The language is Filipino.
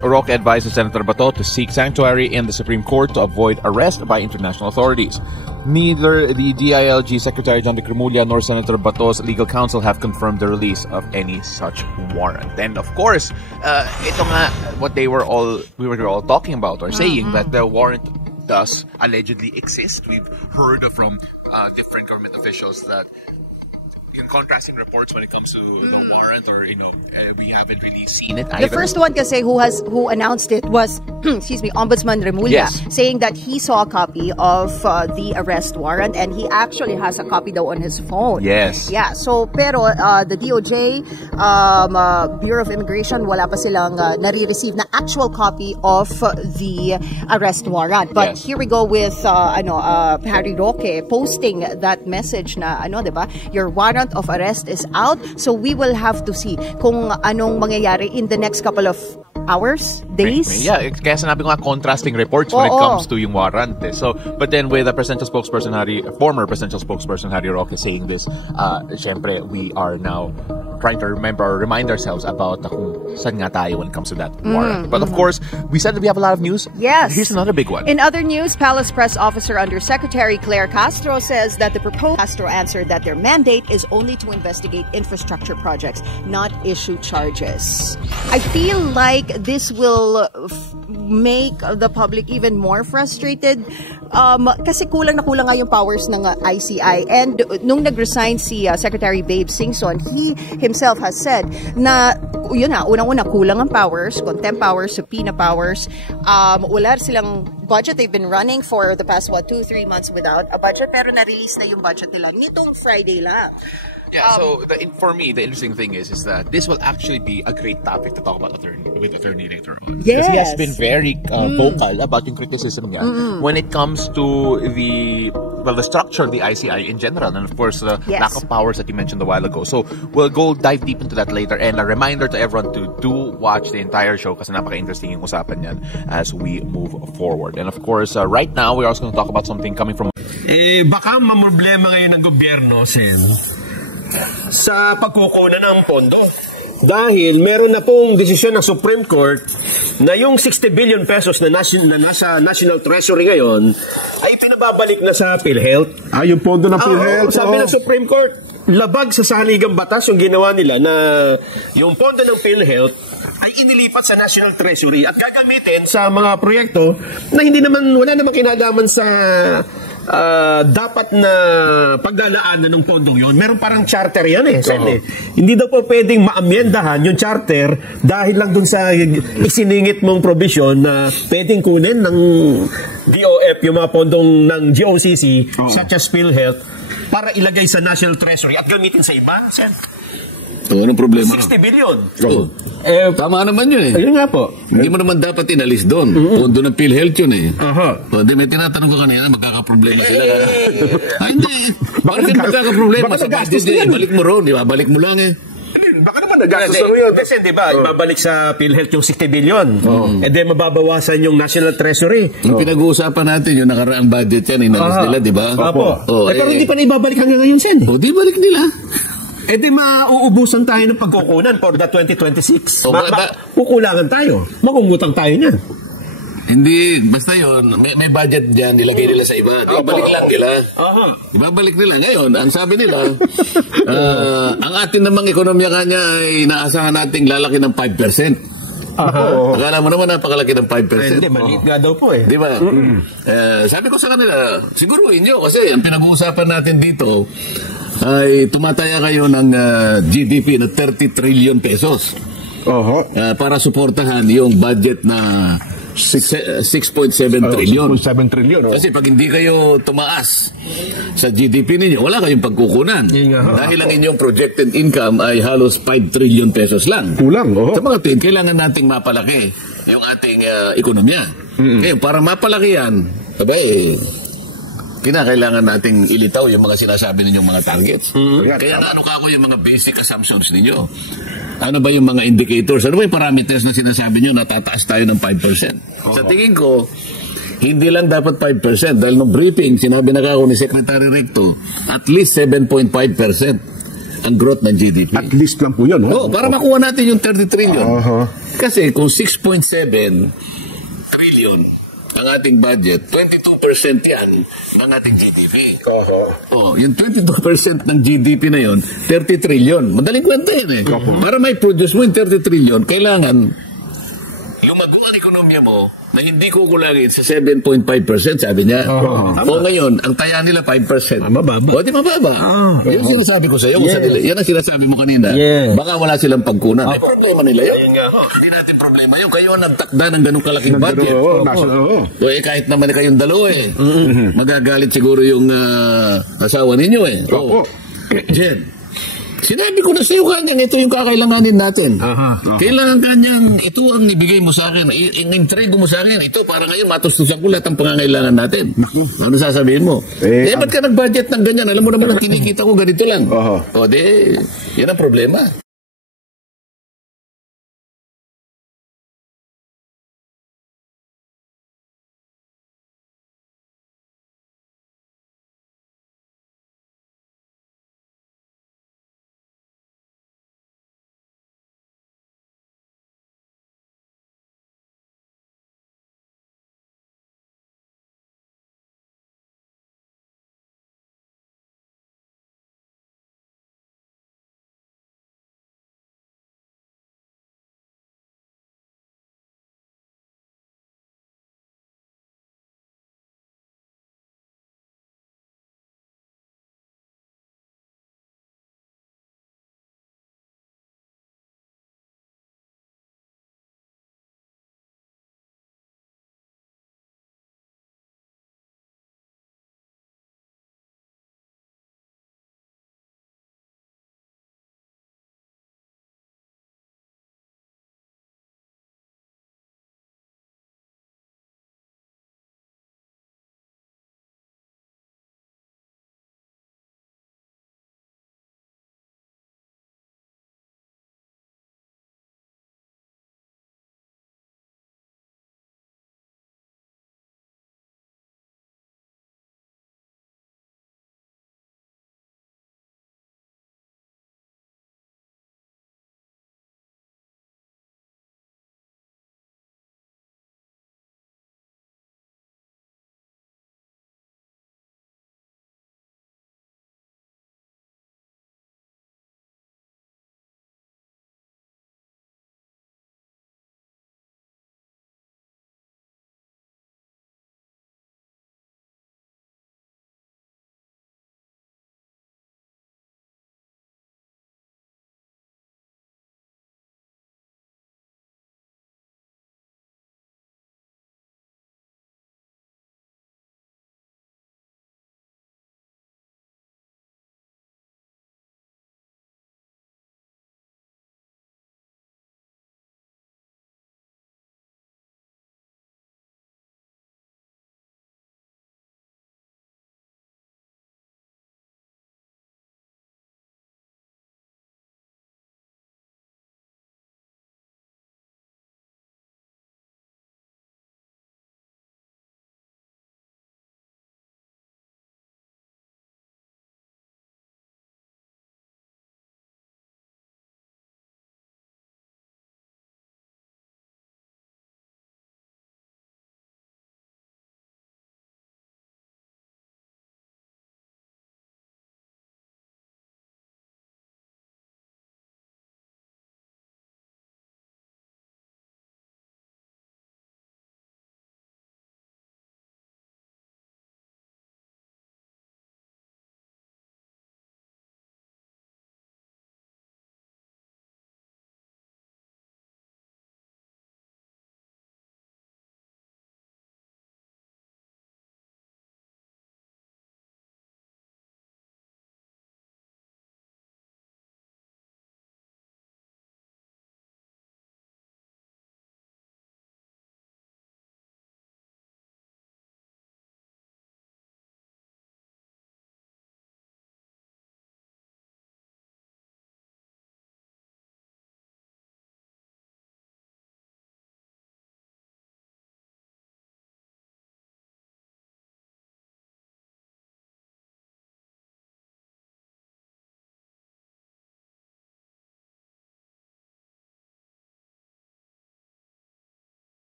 Roque advises Senator Bato to seek sanctuary in the Supreme Court to avoid arrest by international authorities. Neither the DILG Secretary John de Cremulya nor Senator Bato's legal counsel have confirmed the release of any such warrant. And of course, ito nga what we were all talking about or saying that the warrant does allegedly exist. We've heard from different government officials that in contrasting reports when it comes to the warrant, or we haven't really seen it either. The first one kasi who announced it was excuse me, Ombudsman Remulla, saying that he saw a copy of the arrest warrant and he actually has a copy daw on his phone. Yes. Yeah. So pero the DOJ, Bureau of Immigration, wala pa silang nare-receive na actual copy of the arrest warrant. But here we go with Harry Roque posting that message na diba? Your warrant of arrest is out, so we will have to see kung anong mangyayari in the next couple of hours, days. Yeah, kaya sinabi ko nga contrasting reports when it comes to yung warrant. So, but then with the former presidential spokesperson Harry Roque saying this, syempre we are now trying to remind ourselves about kung saan nga tayo when it comes to that warrant. But of course, we said that we have a lot of news. Yes. Here's another big one. In other news, Palace Press Officer Under Secretary Claire Castro says that the proposed Castro answered that their mandate is only to investigate infrastructure projects, not issue charges. I feel like this will make the public even more frustrated kasi kulang na kulang nga yung powers ng ICI. And nung nag-resign si Secretary Babe Singson, he himself has said na unang-una kulang ang powers, contempt powers, subpoena powers. Wala silang budget. They've been running for the past 2-3 months without a budget, pero na-release na yung budget nila nitong Friday lang. Yeah, so for me, the interesting thing is that this will actually be a great topic to talk about with Attorney later on. Yes. Because he has been very vocal about yung criticism niya when it comes to the structure of the ICI in general, and of course the lack of powers that you mentioned a while ago. So we'll dive deep into that later, and a reminder to everyone to do watch the entire show kasi napaka-interesting yung usapan yan as we move forward. And of course, right now we're also going to talk about something coming from baka mamroblema ngayon ng gobyerno, Sen, sa pagkukunan ng pondo. Dahil meron na pong desisyon ng Supreme Court na yung 60 billion pesos na nasa National Treasury ngayon ay pinababalik na sa PhilHealth. Yung pondo ng PhilHealth. Sabi ng Supreme Court, labag sa saligang batas yung ginawa nila na yung pondo ng PhilHealth ay inilipat sa National Treasury at gagamitin sa mga proyekto na wala namang kinalaman sa dapat na paglalaanan ng pondong yon. Meron parang charter yan Hindi daw po pwedeng maamyendahan yung charter dahil lang dun sa isiningit mong provision na pwedeng kunin ng DOF yung mga pondong ng GOCC such as PhilHealth para ilagay sa National Treasury at gamitin sa iba. Anong problema? 60 billion. Tama naman yun Ayun nga po. Hindi mo naman dapat inalis doon. Pondo ng PhilHealth yun Hindi, may tinatanong ko kanina, magkakaproblema sila. Hindi. Bakit magkakaproblema? Sa budget ibalik mo ron, ibabalik mo lang Baka naman nagastos na yun. Kasi di ba, ibabalik sa PhilHealth yung 60 billion. And then mababawasan yung National Treasury. Yung pinag-uusapan natin, yung nakaraang budget yan, inalis nila, di ba? Pero hindi pa na ibabalik hanggang ngayon, Sen. Di balik nila. Di mauubusan tayo ng pagkukunan for the 2026. Kukulangan tayo. Makungutang tayo niyan. Hindi, basta yun, may budget dyan, nilagay nila sa iba. Ibabalik lang nila. Ibabalik nila. Ngayon, ang sabi nila, ang atin namang ekonomiya kanya ay inaasahan nating lalaki ng 5%. Akala mo naman napakalaki ng 5%. Hindi, maliit nga daw po Di ba? Sabi ko sa kanila, siguruhin nyo kasi ang pinag-uusapan natin dito ay tumataya kayo ng GDP na 30 trillion pesos para suportahan yung budget na 6.7 trillion. 6.7 trillion. Kasi pag hindi kayo tumaas sa GDP ninyo, wala kayong pagkukunan. Dahil ang inyong projected income ay halos 5 trillion pesos lang. Kulang. Sa mga tin, kailangan nating mapalaki yung ating ekonomiya. Ngayon, para mapalaki yan, kinakailangan nating ilitaw yung mga sinasabi ninyong mga targets. Kaya ano kako yung mga basic assumptions ninyo? Ano ba yung mga indicators? Ano ba yung parameters na sinasabi nyo na tataas tayo ng 5%? Sa tingin ko, hindi lang dapat 5%. Dahil nung briefing, sinabi na kako ni Secretary Recto, at least 7.5%. ang growth ng GDP. At least lang po yun. Para makuha natin yung 30 trillion. Kasi kung 6.7 trillion ang ating budget, 22% yan ang ating GDP. Yung 22% ng GDP na yon, 30 trillion. Madaling kwenta yun eh. Para may produce mo yung 30 trillion, kailangan lumago ang ekonomiya mo na hindi kukulangin sa 7.5%, sabi niya. O ngayon, ang taya nila 5%. Mababa. O di mababa. Yun sinasabi ko sa iyo. Yan ang sinasabi mo kanina. Baka wala silang pagkunan. Ay, problema nila yun. Hindi natin problema yun. Kayo ang nagtakda ng ganung kalaking budget. So, kahit naman kayong dalawa magagalit siguro yung asawa ninyo Jen, sinabi ko na sa iyo kanyang ito yung kakailanganin natin. Kailangan kanyang ito ang ibigay mo sa akin. In-trade mo sa akin. Ito para ngayon matustusan ko lahat ang pangangailangan natin. Ano sasabihin mo? Ba't ka nag-budget ng ganyan? Alam mo naman ang kinikita ko ganito lang. Yan ang problema.